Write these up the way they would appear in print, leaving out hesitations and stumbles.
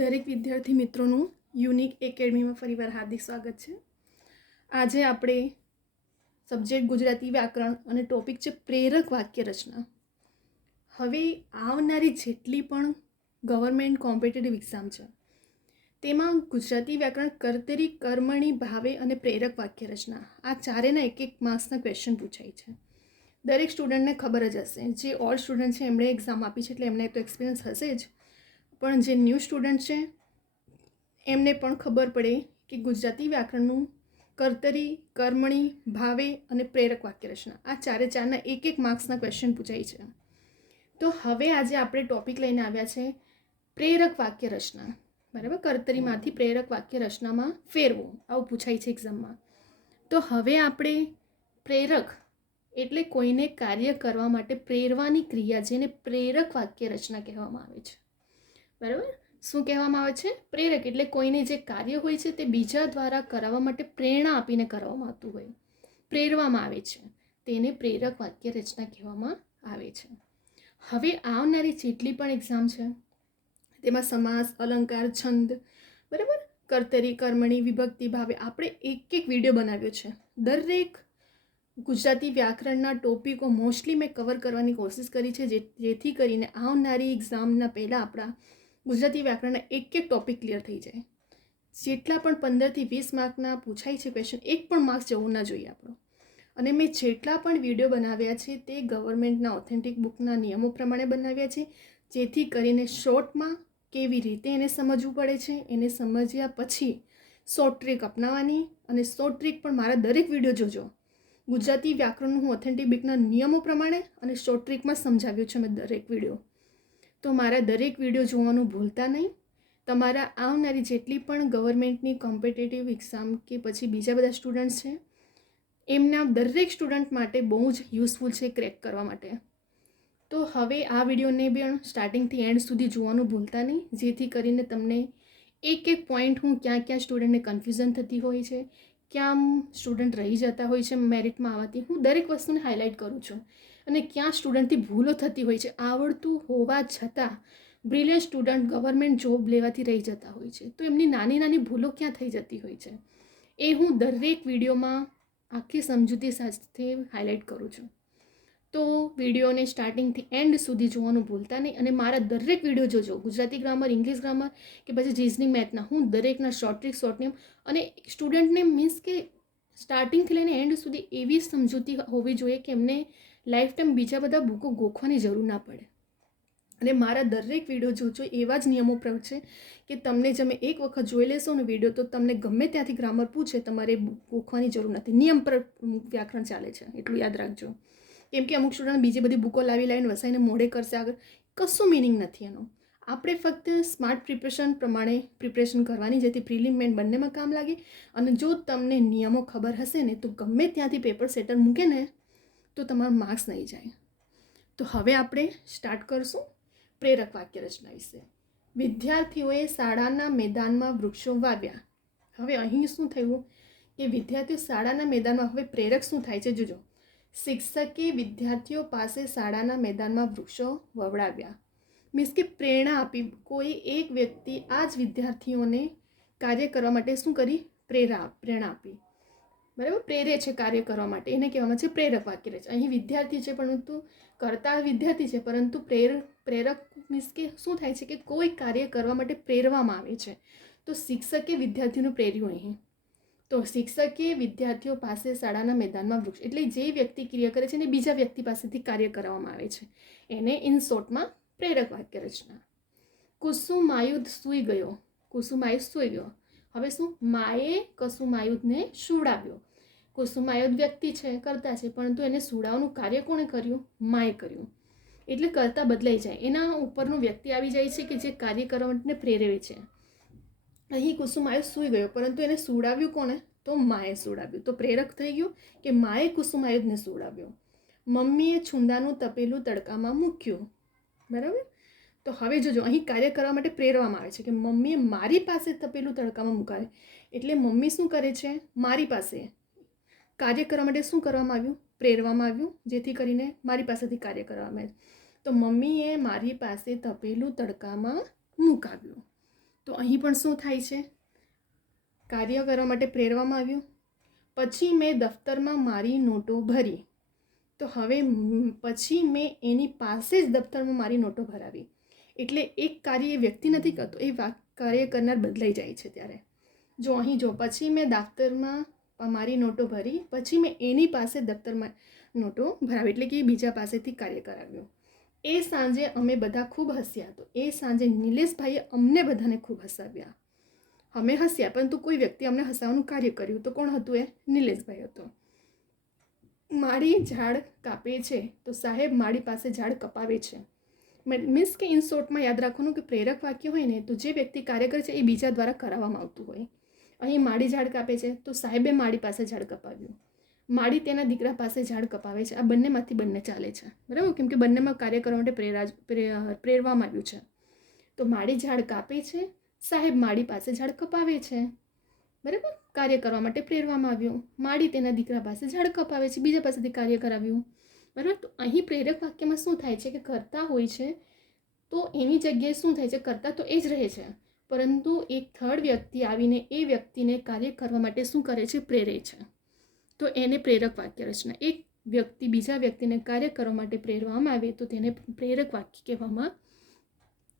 દરેક વિદ્યાર્થી મિત્રોનું યુનિક એકેડમીમાં ફરીવાર હાર્દિક સ્વાગત છે. આજે આપણે સબ્જેક્ટ ગુજરાતી વ્યાકરણ અને ટોપિક છે પ્રેરક વાક્ય રચના. હવે આવનારી જેટલી પણ ગવર્મેન્ટ કોમ્પિટિટિવ એક્ઝામ છે તેમાં ગુજરાતી વ્યાકરણ કર્તરી, કર્મણી, ભાવે અને પ્રેરક વાક્ય રચના આ ચારેના એક માર્ક્સના ક્વેશ્ચન પૂછાય છે. દરેક સ્ટુડન્ટને ખબર જ હશે, જે ઓલ્ડ સ્ટુડન્ટ છે એમણે એક્ઝામ આપી છે એટલે એમને તો એક્સપિરિયન્સ હશે જ, પણ જે ન્યૂ સ્ટુડન્ટ છે એમને પણ ખબર પડે કે ગુજરાતી વ્યાકરણનું કર્તરી, કર્મણી, ભાવે અને પ્રેરક વાક્ય રચના આ ચારના એક માર્ક્સના ક્વેશ્ચન પૂછાય છે. તો હવે આજે આપણે ટોપિક લઈને આવ્યા છે પ્રેરક વાક્ય રચના. બરાબર, કર્તરીમાંથી પ્રેરક વાક્ય રચનામાં ફેરવો આવું પૂછાય છે એક્ઝામમાં. તો હવે આપણે પ્રેરક એટલે કોઈને કાર્ય કરવા માટે પ્રેરવાની ક્રિયા, જેને પ્રેરક વાક્ય રચના કહેવામાં આવે છે. બરાબર, શું કહેવામાં આવે છે? પ્રેરક એટલે કોઈને જે કાર્ય હોય છે તે બીજા દ્વારા કરાવવા માટે પ્રેરણા આપીને કરવામાં આવતું હોય, પ્રેરવામાં આવે છે, તેને પ્રેરક વાક્ય રચના કહેવામાં આવે છે. હવે આવનારી જેટલી પણ એક્ઝામ છે તેમાં સમાસ, અલંકાર, છંદ, બરાબર, કર્તરી, કર્મણી, વિભક્તિ, ભાવે આપણે એક વિડીયો બનાવ્યો છે. દરેક ગુજરાતી વ્યાકરણના ટોપિકો મોસ્ટલી મેં કવર કરવાની કોશિશ કરી છે, જેથી કરીને આવનારી એક્ઝામના પહેલાં આપણા ગુજરાતી વ્યાકરણના એક ટોપિક ક્લિયર થઈ જાય. જેટલા પણ 15થી 20 માર્કના પૂછાય છે ક્વેશ્ચન, એક પણ માર્ક્સ જવું ના જોઈએ આપણો. અને મેં જેટલા પણ વિડીયો બનાવ્યા છે તે ગવર્મેન્ટના ઓથેન્ટિક બુકના નિયમો પ્રમાણે બનાવ્યા છે, જેથી કરીને શોર્ટમાં કેવી રીતે એને સમજવું પડે છે, એને સમજ્યા પછી શોર્ટ ટ્રીક અપનાવવાની. અને શોર્ટ ટ્રીક પણ મારા દરેક વિડીયો જોજો. ગુજરાતી વ્યાકરણનું હું ઓથેન્ટિક બુકના નિયમો પ્રમાણે અને શોર્ટ ટ્રીકમાં સમજાવ્યું છે મેં દરેક વિડીયો. તો મારા દરેક વિડીયો જોવાનું ભૂલતા નહીં. તમારા આવનારી જેટલી પણ ગવર્મેન્ટની કોમ્પિટિટિવ એક્ઝામ કે પછી બીજા બધા સ્ટુડન્ટ્સ છે એમના દરેક સ્ટુડન્ટ માટે બહુ જ યુઝફુલ છે ક્રેક કરવા માટે. તો હવે આ વિડીયોને પણ સ્ટાર્ટિંગથી એન્ડ સુધી જોવાનું ભૂલતા નહીં, જેથી કરીને તમને એક પોઈન્ટ હું ક્યાં સ્ટુડન્ટને કન્ફ્યુઝન થતી હોય છે, ક્યાં સ્ટુડન્ટ રહી જતા હોય છે મેરિટમાં આવવાથી, હું દરેક વસ્તુને હાઇલાઇટ કરું છું. અને ક્યાં સ્ટુડન્ટથી ભૂલો થતી હોય છે, આવડતું હોવા છતાં બ્રિલિયન્ટ સ્ટુડન્ટ ગવર્મેન્ટ જોબ લેવાથી રહી જતા હોય છે. તો એમની નાની ભૂલો ક્યાં થઈ જતી હોય છે એ હું દરેક વિડીયોમાં આખી સમજૂતી સાથે હાઇલાઇટ કરું છું. તો વિડીયોને સ્ટાર્ટિંગથી એન્ડ સુધી જોવાનું ભૂલતા નહીં. અને મારા દરેક વિડીયો જોજો, ગુજરાતી ગ્રામર, ઇંગ્લિશ ગ્રામર કે પછી રિઝનિંગ, મેથના, હું દરેકના શોર્ટ ટ્રીક, શોર્ટ નિયમ અને સ્ટુડન્ટને મીન્સ કે સ્ટાર્ટિંગથી લઈને એન્ડ સુધી એવી સમજૂતી હોવી જોઈએ કે એમને લાઈફ ટાઈમ બીજા બધા બુકો ગોખવાની જરૂર ના પડે. અને મારા દરેક વિડીયો જોજો એવા જ નિયમો પર છે કે તમને તમે એક વખત જોઈ લેશો ને વિડીયો, તો તમને ગમે ત્યાંથી ગ્રામર પૂછે તમારે ગોખવાની જરૂર નથી. નિયમ પર વ્યાકરણ ચાલે છે, એટલું યાદ રાખજો. કેમ કે અમુક સ્ટુડન્ટ બીજી બધી બુકો લાવીને વસાઈને મોઢે કરશે આગળ, કશું મિનિંગ નથી એનો. આપણે ફક્ત સ્માર્ટ પ્રિપરેશન પ્રમાણે પ્રિપરેશન કરવાની, જેથી પ્રિલિમ મેઇન બંનેમાં કામ લાગે. અને જો તમને નિયમો ખબર હશે ને તો ગમે ત્યાંથી પેપર સેટર મૂકે ને તો તમારા માર્ક્સ નહીં જાય. તો હવે આપણે સ્ટાર્ટ કરશું પ્રેરક વાક્ય રચના વિશે. વિદ્યાર્થીઓએ શાળાના મેદાનમાં વૃક્ષો વાવ્યા. હવે અહીં શું થયું કે વિદ્યાર્થીઓ શાળાના મેદાનમાં, હવે પ્રેરક શું થાય છે જોજો. શિક્ષકે વિદ્યાર્થીઓ પાસે શાળાના મેદાનમાં વૃક્ષો વવડાવ્યા. મીન્સ કે પ્રેરણા આપી. કોઈ એક વ્યક્તિ આ જ વિદ્યાર્થીઓને કાર્ય કરવા માટે શું કરી? પ્રેરણા આપી. બરાબર, પ્રેરે છે કાર્ય કરવા માટે, એને કહેવામાં છે પ્રેરક વાક્ય રચના. અહીં વિદ્યાર્થી છે પરંતુ કરતા વિદ્યાર્થી છે, પરંતુ પ્રેરક મીન્સ કે શું થાય છે કે કોઈ કાર્ય કરવા માટે પ્રેરવામાં આવે છે. તો શિક્ષકે વિદ્યાર્થીઓને પ્રેર્યું અહીં. તો શિક્ષકે વિદ્યાર્થીઓ પાસે શાળાના મેદાનમાં વૃક્ષ, એટલે જે વ્યક્તિ ક્રિયા કરે છે ને બીજા વ્યક્તિ પાસેથી કાર્ય કરવામાં આવે છે, એને ઇન શોર્ટમાં પ્રેરક વાક્ય રચના. કુસુમાયુધ સૂઈ ગયો. કુસુમાયુધ સૂઈ ગયો. હવે શું? માએ કુસુમાયુધને સુવડાવ્યો. કુસુમાયુધ વ્યક્તિ છે, કરતા છે, પરંતુ એને સુવડાવવાનું કાર્ય કોણે કર્યું? માએ કર્યું. એટલે કરતા બદલાઈ જાય, એના ઉપરનો વ્યક્તિ આવી જાય છે કે જે કાર્ય કરવા માટે પ્રેરે છે. અહીં કુસુમાયુધ સૂઈ ગયો, પરંતુ એને સુવડાવ્યું કોણે? તો માએ સુવડાવ્યું. તો પ્રેરક થઈ ગયું કે માએ કુસુમાયુધને સુવડાવ્યો. મમ્મીએ છુંદાનું તપેલું તડકામાં મૂક્યું. બરાબર, તો હવે જોજો અહીં કાર્ય કરવા માટે પ્રેરવામાં આવે છે કે મમ્મીએ મારી પાસે તપેલું તડકામાં મુકાવે. એટલે મમ્મી શું કરે છે? મારી પાસે કાર્ય કરવા માટે શું કરવામાં આવ્યું? પ્રેરવામાં આવ્યું, જેથી કરીને મારી પાસેથી કાર્ય કરવામાં આવ્યું. તો મમ્મીએ મારી પાસે તપેલું તડકામાં મુકાવ્યું. તો અહીં પણ શું થાય છે? કાર્ય કરવા માટે પ્રેરવામાં આવ્યું. પછી મેં દફતરમાં મારી નોટો ભરી. તો હવે પછી મેં એની પાસે જ દફતરમાં મારી નોટો ભરાવી. એટલે એક કાર્ય એ વ્યક્તિ નથી કરતો, એ કાર્ય કરનાર બદલાઈ જાય છે. ત્યારે જો અહીં જો પછી મેં દફતરમાં મારી નોટો ભરી, પછી મેં એની પાસે દફતરમાં નોટો ભરાવી, એટલે કે બીજા પાસેથી કાર્ય કરાવ્યું. એ સાંજે અમે બધા ખૂબ હસ્યા. તો એ સાંજે નિલેશભાઈએ અમને બધાને ખૂબ હસાવ્યા. અમે હસ્યા, પરંતુ કોઈ વ્યક્તિ અમને હસાવવાનું કાર્ય કર્યું. તો કોણ હતું? એ નિલેશભાઈ હતો. માળી ઝાડ કાપે છે તો સાહેબ માળી પાસે ઝાડ કપાવે છે. મીન્સ કે ઇન શોર્ટમાં યાદ રાખવાનું કે પ્રેરક વાક્ય હોય ને તો જે વ્યક્તિ કાર્ય કરે છે એ બીજા દ્વારા કરાવવામાં આવતું હોય. અહીં માળી ઝાડ કાપે છે તો સાહેબે માળી પાસે ઝાડ કપાવ્યું. માળી તેના દીકરા પાસે ઝાડ કપાવે છે. આ બંનેમાંથી બંને ચાલે છે, બરાબર, કેમ કે બંનેમાં કાર્ય કરવા માટે પ્રેરવામાં આવ્યું છે. તો માળી ઝાડ કાપે છે, સાહેબ માળી પાસે ઝાડ કપાવે છે, બરાબર, કાર્ય કરવા માટે પ્રેરવામાં આવ્યું. માળી તેના દીકરા પાસે ઝાડ કપાવે છે, બીજા પાસેથી કાર્ય કરાવ્યું, બરાબર. તો અહીં પ્રેરક વાક્યમાં શું થાય છે કે કરતા હોય છે તો એની જગ્યાએ શું થાય છે? કરતા તો એ જ રહે છે, પરંતુ એક થર્ડ વ્યક્તિ આવીને એ વ્યક્તિને કાર્ય કરવા માટે શું કરે છે? પ્રેરે છે. તો એને પ્રેરક વાક્ય રચના. એક વ્યક્તિ બીજા વ્યક્તિને કાર્ય કરવા માટે પ્રેરવામાં આવે તો તેને પ્રેરક વાક્ય કહેવામાં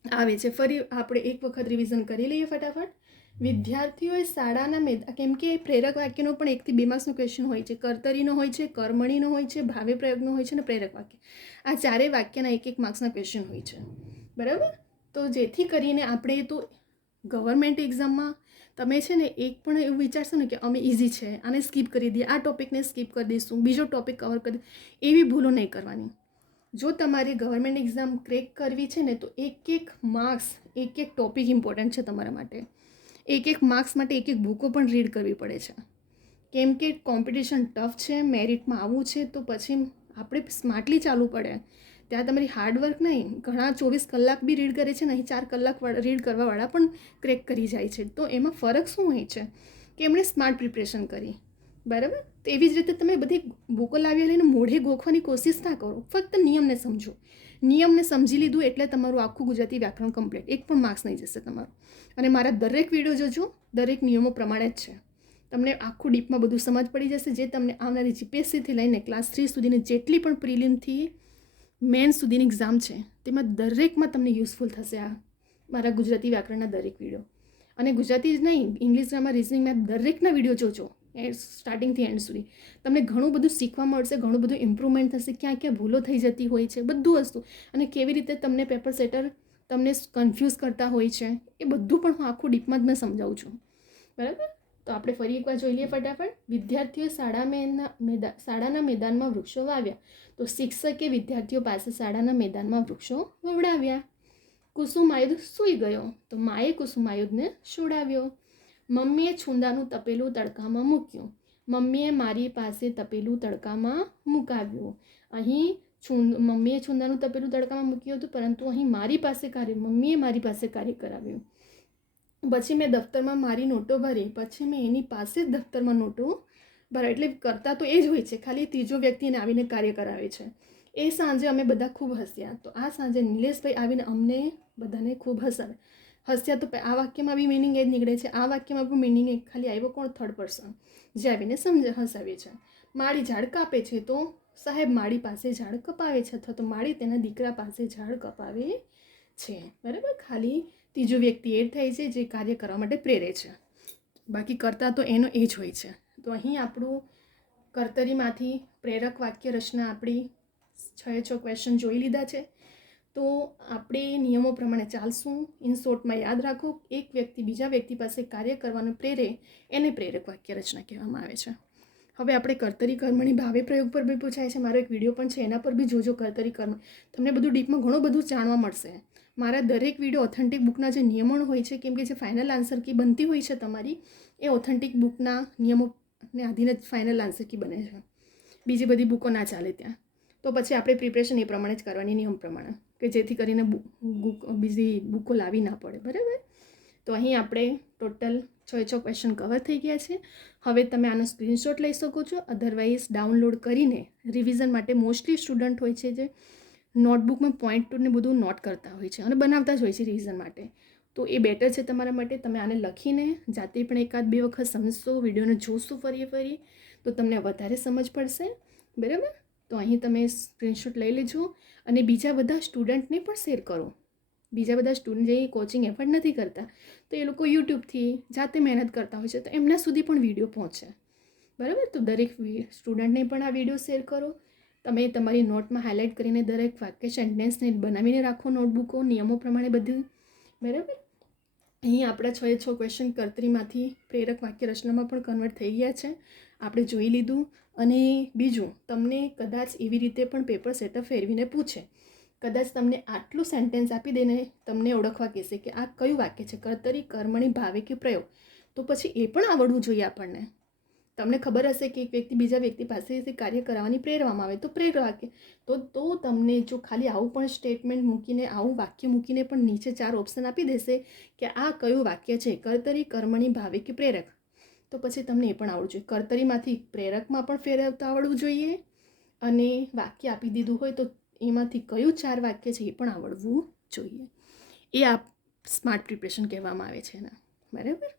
આવે છે. ફરી આપણે એક વખત રિવિઝન કરી લઈએ ફટાફટ. વિદ્યાર્થીઓએ શાળાના કેમ કે પ્રેરક વાક્યનો પણ 1 થી 2 માર્ક્સનો ક્વેશ્ચન હોય છે. કર્તરીનો હોય છે, કર્મણીનો હોય છે, ભાવે પ્રયોગનો હોય છે અને પ્રેરક વાક્ય. આ ચારેય વાક્યના 1 માર્ક્સના ક્વેશ્ચન હોય છે, બરાબર. તો જેથી કરીને આપણે તો ગવર્મેન્ટ એક્ઝામમાં તમે છે ને એક પણ એવું વિચારશો ને કે અમે ઇઝી છે, આને સ્કીપ કરી દઈએ, આ ટોપિકને સ્કીપ કરી દઈશું, બીજો ટોપિક કવર કરી દઈએ, એવી ભૂલો નહીં કરવાની. જો તમારી ગવર્મેન્ટ એક્ઝામ ક્રેક કરવી છે ને તો એક માર્ક્સ, એક ટોપિક ઇમ્પોર્ટન્ટ છે તમારા માટે. એક માર્ક્સ માટે એક બુકો પણ રીડ કરવી પડે છે, કેમ કે કોમ્પિટિશન ટફ છે. મેરિટમાં આવવું છે તો પછી આપણે સ્માર્ટલી ચાલવું પડે. ત્યાં તમારી હાર્ડવર્ક નહીં, ઘણા 24 કલાક બી રીડ કરે છે ને, અહીં 4 કલાક રીડ કરવાવાળા પણ ક્રેક કરી જાય છે. તો એમાં ફરક શું હોય છે કે એમણે સ્માર્ટ પ્રિપરેશન કરી, બરાબર. તો એવી જ રીતે તમે બધી બુકો લાવી લઈને મોઢે ગોખવાની કોશિશ ના કરો, ફક્ત નિયમને સમજો. નિયમને સમજી લીધું એટલે તમારું આખું ગુજરાતી વ્યાકરણ કમ્પ્લીટ. 1 પણ માર્ક્સ નહીં જશે તમારું. અને મારા દરેક વિડીયો જોજો, દરેક નિયમો પ્રમાણે જ છે. તમને આખું ડીપમાં બધું સમજ પડી જશે, જે તમને આવનારી જીપીએસસીથી લઈને ક્લાસ 3 સુધીની જેટલી પણ પ્રિલિમથી મેન સુધીની એક્ઝામ છે તેમાં દરેકમાં તમને યુઝફુલ થશે આ મારા ગુજરાતી વ્યાકરણના દરેક વિડીયો. અને ગુજરાતી જ નહીં, ઇંગ્લિશ, ગ્રામર, રિઝનિંગ, મેથ દરેકના વિડીયો જોજો સ્ટાર્ટિંગથી એન્ડ સુધી. તમને ઘણું બધું શીખવા મળશે, ઘણું બધું ઇમ્પ્રુવમેન્ટ થશે, ક્યાં ક્યાં ભૂલો થઈ જતી હોય છે, બધું વસ્તુ, અને કેવી રીતે તમને પેપર સેટર તમને કન્ફ્યુઝ કરતા હોય છે, એ બધું પણ હું આખું ડીપમાં જ મેં સમજાવું છું, બરાબર. તો આપણે ફરી એકવાર જોઈ લઈએ ફટાફટ. વિદ્યાર્થીઓ શાળાના મેદાનમાં વૃક્ષો વાવ્યા તો શિક્ષકે વિદ્યાર્થીઓ પાસે શાળાના મેદાનમાં વૃક્ષો વવડાવ્યા. કુસુમાયુધ સૂઈ ગયો તો માએ કુસુમાયુધને સુવડાવ્યો. મમ્મીએ છુંદાનું તપેલું તડકામાં મૂક્યું. મમ્મીએ મારી પાસે તપેલું તડકામાં મુકાવ્યું. અહીં મમ્મીએ છુંદાનું તપેલું તડકામાં મૂક્યું હતું, પરંતુ અહીં મમ્મીએ મારી પાસે કાર્ય કરાવ્યું. પછી મેં દફતરમાં મારી નોટો ભરી, પછી મેં એની પાસે જ દફતરમાં નોટો ભરાવી. એટલે કરતા તો એ જ હોય છે, ખાલી ત્રીજો વ્યક્તિને આવીને કાર્ય કરાવે છે. એ સાંજે અમે બધા ખૂબ હસ્યા. તો આ સાંજે નિલેશભાઈ આવીને અમને બધાને ખૂબ હસ્યા. તો આ વાક્યમાં બી મિનિંગ એ જ નીકળે છે. આ વાક્યમાં પણ મિનિંગ એક ખાલી આવ્યો કોણ? થર્ડ પર્સન, જે આવીને હસાવે છે. માળી ઝાડ કાપે છે તો સાહેબ માળી પાસે ઝાડ કપાવે છે, અથવા તો માળી તેના દીકરા પાસે ઝાડ કપાવે છે, બરાબર. ખાલી ત્રીજો વ્યક્તિ એ થાય છે જે કાર્ય કરવા માટે પ્રેરે છે. બાકી કરતા તો એનો એ જ હોય છે. તો અહીં આપણું કર્તરીમાંથી પ્રેરક વાક્ય રચના આપણી 6 ક્વેશ્ચન જોઈ લીધા છે. તો આપણે નિયમો પ્રમાણે ચાલશું. ઇન શોર્ટમાં યાદ રાખો, એક વ્યક્તિ બીજા વ્યક્તિ પાસે કાર્ય કરવાનું પ્રેરે એને પ્રેરક વાક્ય રચના કહેવામાં આવે છે. હવે આપણે કર્તરી કર્મણી ભાવે પ્રયોગ પર બી પૂછાય છે. મારો એક વિડીયો પણ છે, એના પર બી જોજો. કર્તરી કર્મ તમને બધું ડીપમાં ઘણું બધું જાણવા મળશે. મારા દરેક વિડીયો ઓથેન્ટિક બુકના જે નિયમો હોય છે, કેમ કે જે ફાઇનલ આન્સર કી બનતી હોય છે તમારી, એ ઓથેન્ટિક બુકના નિયમોને આધીન જ ફાઇનલ આન્સર કી બને છે. બીજી બધી બુકો ના ચાલે ત્યાં. તો પછી આપણે પ્રિપરેશન એ પ્રમાણે જ કરવાની, નિયમ પ્રમાણે, કે જેથી કરીને બીજી બુકો લાવી ના પડે, બરાબર. તો અહીં આપણે ટોટલ 6 ક્વેશ્ચન કવર થઈ ગયા છે. હવે તમે આનો સ્ક્રીનશોટ લઈ શકો છો, અધરવાઇઝ ડાઉનલોડ કરીને રિવિઝન માટે મોસ્ટલી સ્ટુડન્ટ હોય છે જે નોટબુકમાં પોઈન્ટ ટુને બધું નોટ કરતા હોય છે અને બનાવતા જ હોય છે રિવિઝન માટે. તો એ બેટર છે તમારા માટે. તમે આને લખીને જાતે પણ એકાદ બે વખત સમજશો, વિડીયોને જોશો ફરી તો તમને વધારે સમજ પડશે. બરાબર? તો અહીં તમે સ્ક્રીનશોટ લઈ લેજો અને બીજા બધા સ્ટુડન્ટને પણ શેર કરો. બીજા બધા સ્ટુડન્ટ જે કોચિંગ એફર્ટ નથી કરતા તો એ લોકો યુટ્યુબથી જાતે મહેનત કરતા હોય છે, તો એમના સુધી પણ વિડીયો પહોંચે. બરાબર? તો દરેક સ્ટુડન્ટને પણ આ વિડીયો શેર કરો. તમે તમારી નોટમાં હાઇલાઇટ કરીને દરેક વાક્ય સેન્ટેન્સને બનાવીને રાખો, નોટબુકો નિયમો પ્રમાણે બધું. બરાબર? અહીં આપણા 6 ક્વેશ્ચન કર્તરીમાંથી પ્રેરક વાક્ય રચનામાં પણ કન્વર્ટ થઈ ગયા છે, આપણે જોઈ લીધું. અને બીજું, તમને કદાચ એવી રીતે પણ પેપર સેટઅપ ફેરવીને પૂછે, કદાચ તમને આટલું સેન્ટેન્સ આપી દઈને તમને ઓળખવા કહેશે કે આ કયું વાક્ય છે, કર્તરી, કર્મણી, ભાવે કે પ્રયોગ. તો પછી એ પણ આવડવું જોઈએ આપણને. તમને ખબર હશે કે એક વ્યક્તિ બીજા વ્યક્તિ પાસેથી કાર્ય કરાવવાની પ્રેરવામાં આવે તો પ્રેરક વાક્ય. તો તમને જો ખાલી આવું પણ સ્ટેટમેન્ટ મૂકીને, આવું વાક્ય મૂકીને પણ નીચે 4 ઓપ્શન આપી દેશે કે આ કયું વાક્ય છે, કર્તરી, કર્મણી, ભાવે કે પ્રેરક, તો પછી તમને એ પણ આવડવું જોઈએ. કર્તરીમાંથી પ્રેરકમાં પણ ફેરવતા આવડવું જોઈએ અને વાક્ય આપી દીધું હોય તો એમાંથી કયું 4 વાક્ય છે એ પણ આવડવું જોઈએ. એ આ સ્માર્ટ પ્રિપરેશન કહેવામાં આવે છે ને. બરાબર?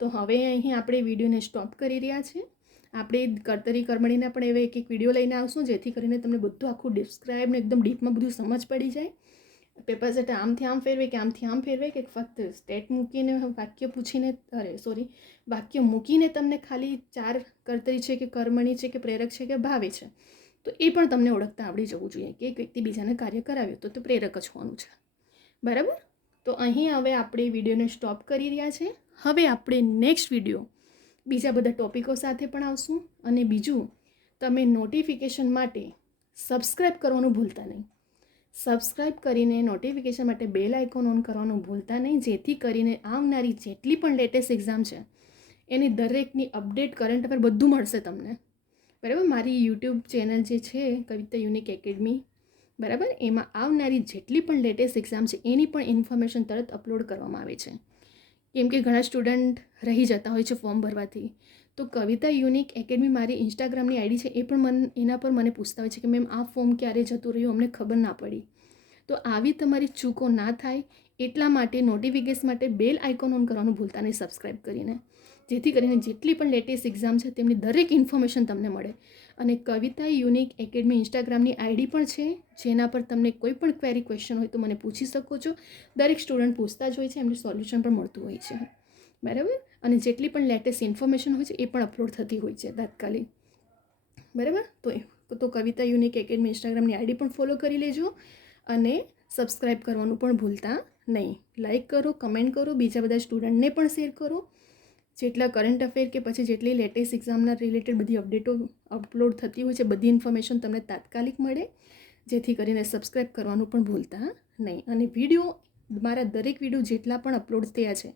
તો હવે અહીં આપણે વિડીયોને સ્ટોપ કરી રહ્યા છીએ. આપણે કર્તરી, કર્મણીના પણ એવા એક વિડીયો લઈને આવશું જેથી કરીને તમને બધું આખું ડિસ્ક્રાઇબ ને એકદમ ડીપમાં બધું સમજ પડી જાય. પેપર સેટ આમથી આમ ફેરવે કે આમથી આમ ફેરવે કે ફક્ત સ્ટેટ મૂકીને વાક્ય પૂછીને, વાક્ય મૂકીને તમને ખાલી 4 કર્તરી છે કે કર્મણી છે કે પ્રેરક છે કે ભાવે છે, તો એ પણ તમને ઓળખતા આવડી જવું જોઈએ કે એક વ્યક્તિ બીજાને કાર્ય કરાવ્યું તો તે પ્રેરક જ હોવાનું છે. બરાબર? તો અહીં હવે આપણે વિડીયોને સ્ટોપ કરી રહ્યા છીએ. હવે આપણે નેક્સ્ટ વિડીયો બીજા બધા ટોપિકો સાથે પણ આવશું. અને બીજું, તમે નોટિફિકેશન માટે સબસ્ક્રાઈબ કરવાનું ભૂલતા નહીં. સબસ્ક્રાઈબ કરીને નોટિફિકેશન માટે બેલ આઇકોન ઓન કરવાનું ભૂલતા નહીં, જેથી કરીને આવનારી જેટલી પણ લેટેસ્ટ એક્ઝામ છે એની દરેકની અપડેટ, કરંટ અફેર બધું મળશે તમને. બરાબર? મારી યુટ્યુબ ચેનલ જે છે કવિતા યુનિક એકેડમી, બરાબર, એમાં આવનારી જેટલી પણ લેટેસ્ટ એક્ઝામ છે એની પણ ઇન્ફોર્મેશન તરત અપલોડ કરવામાં આવે છે. કેમ કે ઘણા સ્ટુડન્ટ રહી જતા હોય છે ફોર્મ ભરવાથી. તો કવિતા યુનિક એકેડમી મારી ઇન્સ્ટાગ્રામની આઈડી છે, એ પણ એના પર મને પૂછતા હોય છે કે મેમ આ ફોર્મ ક્યારે જતું રહ્યું, અમને ખબર ના પડી. તો આવી તમારી ચૂકો ના થાય એટલા માટે નોટિફિકેશન માટે બેલ આઇકોન ઓન કરવાનું ભૂલતા નહીં સબસ્ક્રાઈબ કરીને, જેથી કરીને જેટલી પણ લેટેસ્ટ એક્ઝામ છે તેમની દરેક ઇન્ફોર્મેશન તમને મળે. અને કવિતા યુનિક એકેડમી ઇન્સ્ટાગ્રામની આઈડી પણ છે, જેના પર તમને કોઈ પણ ક્વેરી, ક્વેશ્ચન હોય તો મને પૂછી શકો છો. દરેક સ્ટુડન્ટ પૂછતા જ હોય છે, એમને સોલ્યુશન પણ મળતું હોય છે. બરાબર? અને જેટલી પણ લેટેસ્ટ ઇન્ફોર્મેશન હોય છે એ પણ અપલોડ થતી હોય છે તાત્કાલિક. બરાબર? તો કવિતા યુનિક એકેડમી ઇન્સ્ટાગ્રામની આઈડી પણ ફોલો કરી લેજો અને સબસ્ક્રાઈબ કરવાનું પણ ભૂલતા નહીં. લાઇક કરો, કમેન્ટ કરો, બીજા બધા સ્ટુડન્ટને પણ શેર કરો. જેટલા કરંટ અફેર કે પછી જેટલી લેટેસ્ટ એક્ઝામના રિલેટેડ બધી અપડેટો અપલોડ થતી હોય છે, બધી ઇન્ફોર્મેશન તમને તાત્કાલિક મળે, જેથી કરીને સબસ્ક્રાઈબ કરવાનું પણ ભૂલતા નહીં. અને વિડીયો, મારા દરેક વિડીયો જેટલા પણ અપલોડ થયા છે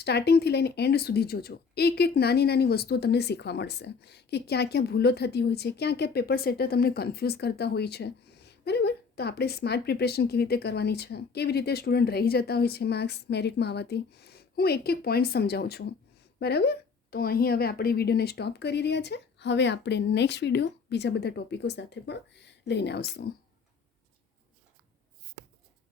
સ્ટાર્ટિંગથી લઈને એન્ડ સુધી જોજો. એક નાની નાની વસ્તુઓ તમને શીખવા મળશે કે ક્યાં ક્યાં ભૂલો થતી હોય છે, ક્યાં ક્યાં પેપર સેટર તમને કન્ફ્યુઝ કરતા હોય છે. બરાબર? તો આપણે સ્માર્ટ પ્રિપરેશન કેવી રીતે કરવાની છે, કેવી રીતે સ્ટુડન્ટ રહી જતા હોય છે માર્ક્સ મેરિટમાં આવવાથી, હું એક પોઈન્ટ સમજાવું છું. બરાબર? તો અહીં હવે આપણે વિડીયોને સ્ટોપ કરી રહ્યા છે. હવે આપણે નેક્સ્ટ વિડીયો બીજા બધા ટોપિકો સાથે પણ લઈને આવશું.